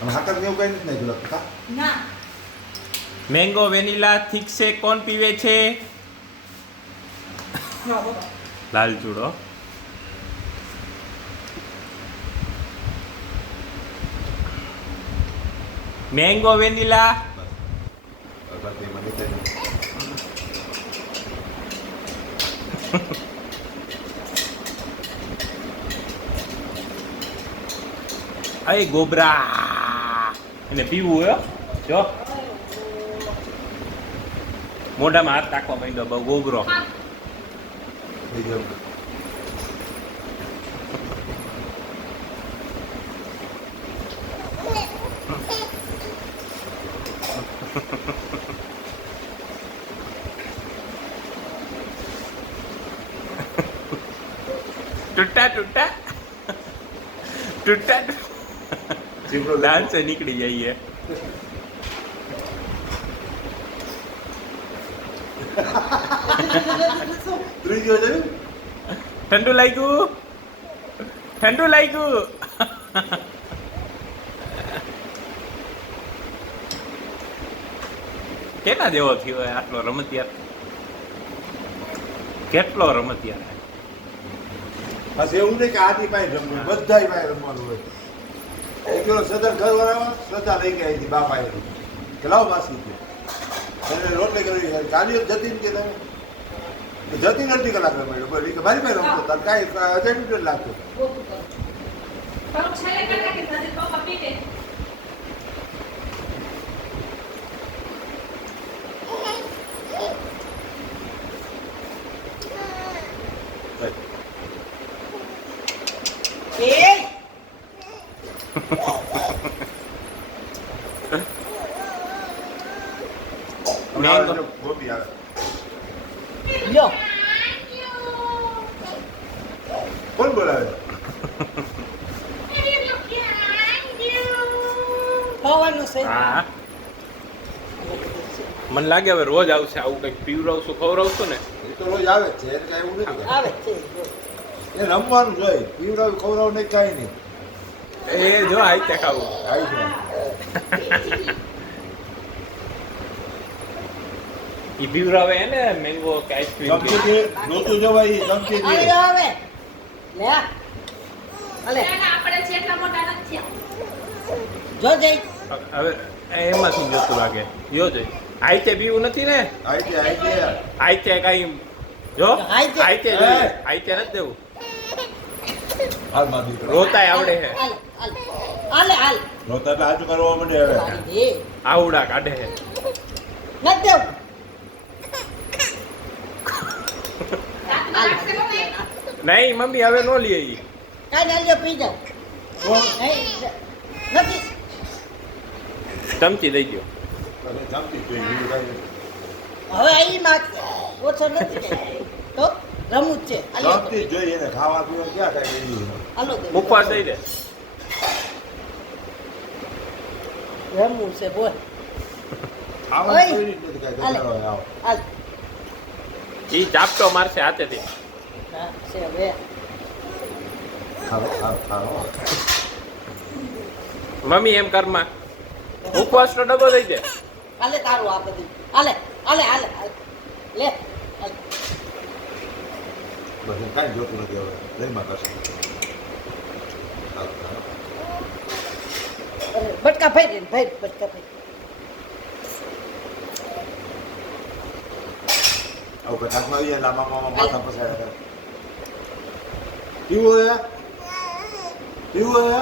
અને હાકર ને એવું કઈ નથી નાખ્યું લખતા. ના મેંગો વેનીલા થીક શે કોણ પીવે છે? ના બાબા લાલ ચૂડો. Mango vanilla. અથવા તે મને કઈ અય ગોબરા એને પીવું હો જો મોઢામાં હાથ નાખવા માંડ્યો બહુ ગોબરો. થઈ ગયું. ટૂટા ટૂટા ટૂટા ચીમડો ડાન્સ નીકળી જઈએ. ત્રીજો જોયું ઠંડુ લાગ્યું ઠંડુ લાગ્યું. કેટલા જેવો થયો હોય આટલો રમતિયાર? કેટલો રમતિયાર? બસ એવું નહીં કે આની પાસે રમવું બધાય પાસે રમવાનું હોય. એક કિલો સદર ઘર વાળા શ્રદ્ધા લઈ ગયા હતી બાપા એ કે લાવ માસી કે એને રોટલી કરી ગાડીઓ જતી ને કે તમે કે જતી અડધી કલાક રમાડ્યો બોલી કે મારી પાસે રમતો તાર કાંઈ અજાય મિનિટ લાગતો. ગોતું કર પણ છેલ્લે કરતા કે તારે પપ્પા પીટે એ મેંગો ગોપી આવે લ્યો કોણ બોલાવે પવાનું છે હા મને લાગે હવે રોજ આવશે આવું કંઈક પીવડાવશું ખવડાવશું ને. એ તો રોજ આવે જ છે એને કાંઈ એવું નથી આવે છે એ રમવાનું જોઈએ પીવડાવ ખવડાવ નહીં કાંઈ નહીં એ જો આઈ ખાવું. આવી છે ઈ પીવડાવે એને મેંગો કે આઈસ્ક્રીમ ચમચીથી નહોતું જવાય ચમચીથી આવે આવે લે અલે આપણે છે એટલા મોટા નથી થયા. જો જઈ હવે એમાં શું જોતું લાગે યો જોઈ આઈતે પીવું નથી ને આવી છે આઈતે કઈ જો આઈતે. આઈતે જોઈએ આઈતે નથી દેવું. હાલ માં દીકરો રોતાય આવડે હે હાલ હાલ હાલે હાલ રોતા એટલે હાજુ કરવા માંડે હવે એ આવડા કાઢે હે. નત દેવ રાતમાં લાગશે મમ્મી. નહીં મમ્મી હવે નો લઈએ ઈ. કાઈ ના લ્યો પી જાવ નથી ચમચી દઈ ગયો. અને ચમચી જોઈ બીજું કાંઈ હવે અહીં માગ ઓછો નથી જાય. તો રમું જ છે હાલો તો ચમચી જોઈ એને ખાવા પીવા ક્યાં કાંઈ નહીં હાલો તો મુખવાસ દઈ દે. રમવું છે બોલ ખાવા ઓય. કોઈ નથી કાંઈ હાલે. કરવાનો આવો હાલ ઈ ચાપટો મારશે હાથેથી. હા છે હવે ખાવો ખાવો મમ્મી એમ કરમાં મુખવાસ નો ડબ્બો દઈ દે. હાલે તારું આ બધું હાલે હાલે હાલે હાલે. લે હાલ. બસ એને કાંઈ જોતું નથી હવે લઈમાં કરશે હાલો, હાલો. અરે, બટકા ભાઈ રે ભાઈ બટકા ભાઈ આવું કંઈ હાથમાં આવી જાય લાંબા માથા પસાડ્યા કરે. પીવું હે પીવું હે